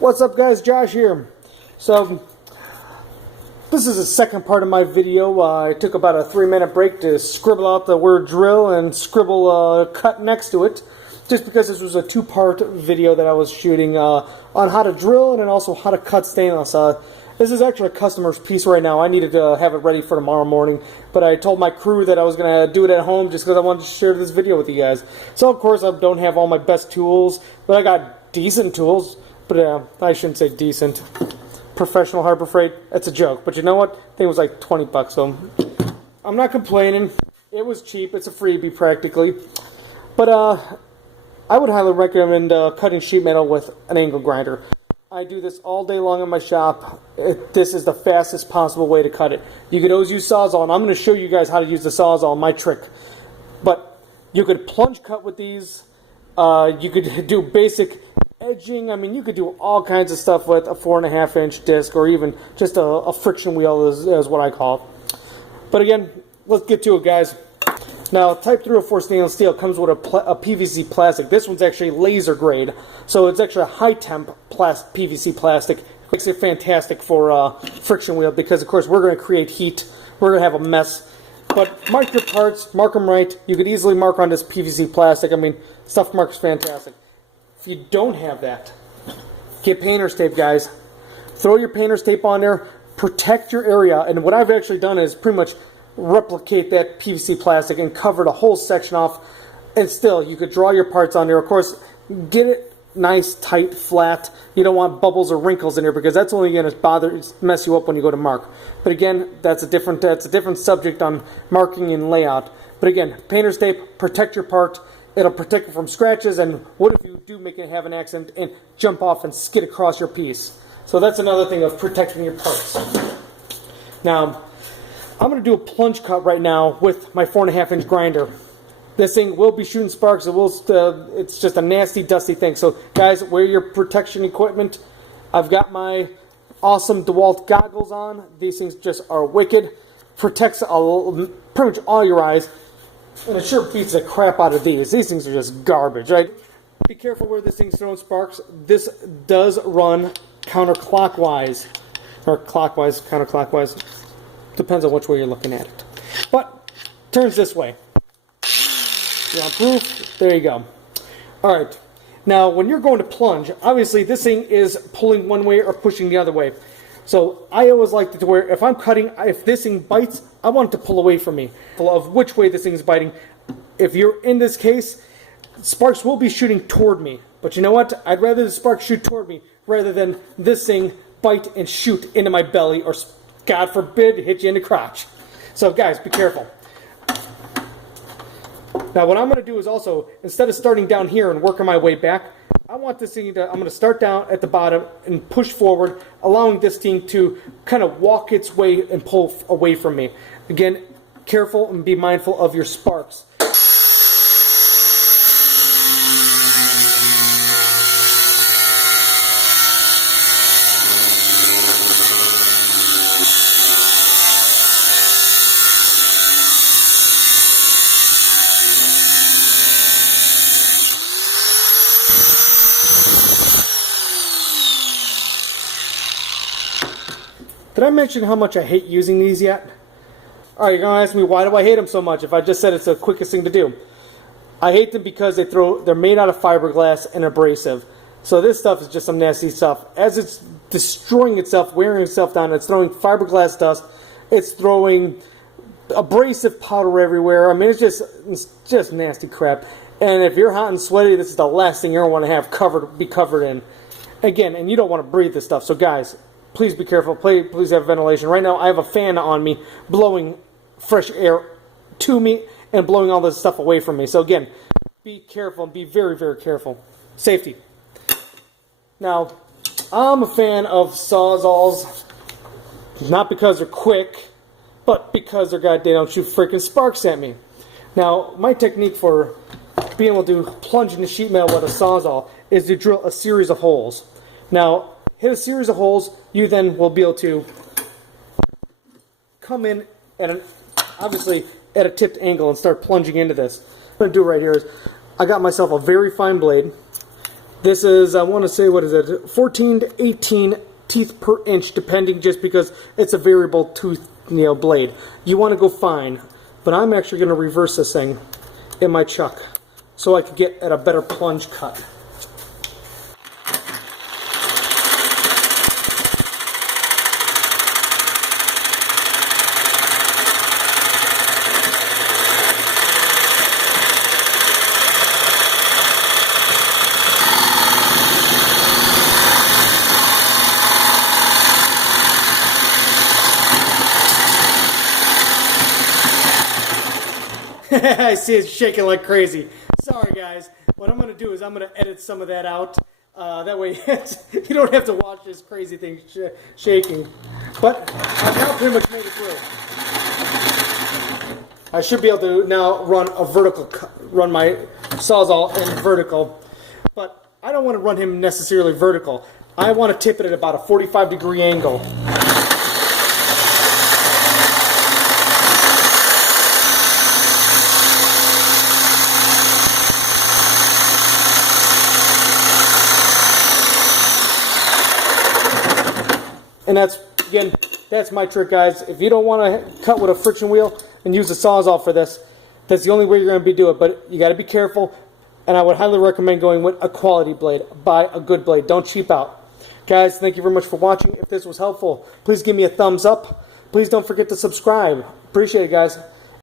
What's up guys, Josh here. So this is the second part of my video. I took about a 3-minute break to scribble out the word drill and scribble cut next to it, just because this was a 2-part video that I was shooting on how to drill and then also how to cut stainless. This is actually a customer's piece right now. I needed to have it ready for tomorrow morning, but I told my crew that I was going to do it at home just because I wanted to share this video with you guys. So of course I don't have all my best tools, but I got decent tools. But I shouldn't say decent. Professional Harbor Freight, that's a joke. But you know what? I think it was like 20 bucks, so I'm not complaining. It was cheap. It's a freebie practically. But I would highly recommend cutting sheet metal with an angle grinder. I do this all day long in my shop. This is the fastest possible way to cut it. You could always use Sawzall, and I'm going to show you guys how to use the Sawzall, my trick. But you could plunge cut with these. You could do basic edging. I mean, you could do all kinds of stuff with a 4.5-inch disc, or even just a friction wheel is what I call it. But again, let's get to it, guys. Now, Type 304 stainless steel comes with a PVC plastic. This one's actually laser grade, so it's actually a high temp PVC plastic. Makes it fantastic for friction wheel because, of course, we're going to create heat. We're going to have a mess. But mark your parts, mark them right. You could easily mark on this PVC plastic. I mean, stuff marks fantastic. If you don't have that, get painter's tape, guys. Throw your painter's tape on there, protect your area, and what I've actually done is pretty much replicate that PVC plastic and cover the whole section off, and still, you could draw your parts on there. Of course, get it nice, tight, flat. You don't want bubbles or wrinkles in there because that's only going to mess you up when you go to mark. But again, that's a different subject on marking and layout. But again, painter's tape, protect your part. It'll protect you from scratches, and what if you do have an accident and jump off and skid across your piece? So that's another thing of protecting your parts. Now, I'm going to do a plunge cut right now with my 4.5-inch grinder. This thing will be shooting sparks. It's just a nasty, dusty thing. So guys, wear your protection equipment. I've got my awesome DeWalt goggles on. These things just are wicked. Protects pretty much all your eyes. And it sure beats the crap out of these. These things are just garbage, right? Be careful where this thing's throwing sparks. This does run counterclockwise. Or clockwise, counterclockwise. Depends on which way you're looking at it. But, turns this way. You're on proof. There you go. Alright. Now, when you're going to plunge, obviously this thing is pulling one way or pushing the other way. So I always like it to where if I'm cutting, if this thing bites, I want it to pull away from me. Of which way this thing is biting. If you're in this case, sparks will be shooting toward me. But you know what? I'd rather the sparks shoot toward me rather than this thing bite and shoot into my belly or, God forbid, hit you in the crotch. So guys, be careful. Now what I'm going to do is also, instead of starting down here and working my way back, I want this thing to, I'm going to start down at the bottom and push forward, allowing this thing to kind of walk its way and pull away from me. Again, careful and be mindful of your sparks. Did I mention how much I hate using these yet? Alright, you're going to ask me, why do I hate them so much if I just said it's the quickest thing to do? I hate them because they're made out of fiberglass and abrasive. So this stuff is just some nasty stuff. As it's destroying itself, wearing itself down, it's throwing fiberglass dust, it's throwing abrasive powder everywhere. I mean, it's just nasty crap. And if you're hot and sweaty, this is the last thing you ever want to have be covered in. Again, and you don't want to breathe this stuff. So guys, please be careful. Please have ventilation. Right now, I have a fan on me blowing fresh air to me and blowing all this stuff away from me. So again, be careful and be very, very careful. Safety. Now, I'm a fan of Sawzalls, not because they're quick, but because they don't shoot freaking sparks at me. Now, my technique for being able to plunge into sheet metal with a Sawzall is to drill a series of holes. Now, hit a series of holes, you then will be able to come in at obviously at a tipped angle and start plunging into this. What I'm going to do right here is I got myself a very fine blade, This is, I want to say, what is it, 14 to 18 teeth per inch, depending, just because it's a variable tooth blade. You want to go fine, but I'm actually going to reverse this thing in my chuck so I could get at a better plunge cut. I see it shaking like crazy. Sorry guys, what I'm going to do is I'm going to edit some of that out. That way you don't have to watch this crazy thing shaking. But I've now pretty much made it through. I should be able to now run a vertical, run my Sawzall in vertical. But I don't want to run him necessarily vertical. I want to tip it at about a 45-degree angle. And that's, again, that's my trick, guys. If you don't want to cut with a friction wheel and use a Sawzall for this, that's the only way you're going to be doing it. But you got to be careful, and I would highly recommend going with a quality blade. Buy a good blade. Don't cheap out. Guys, thank you very much for watching. If this was helpful, please give me a thumbs up. Please don't forget to subscribe. Appreciate it, guys.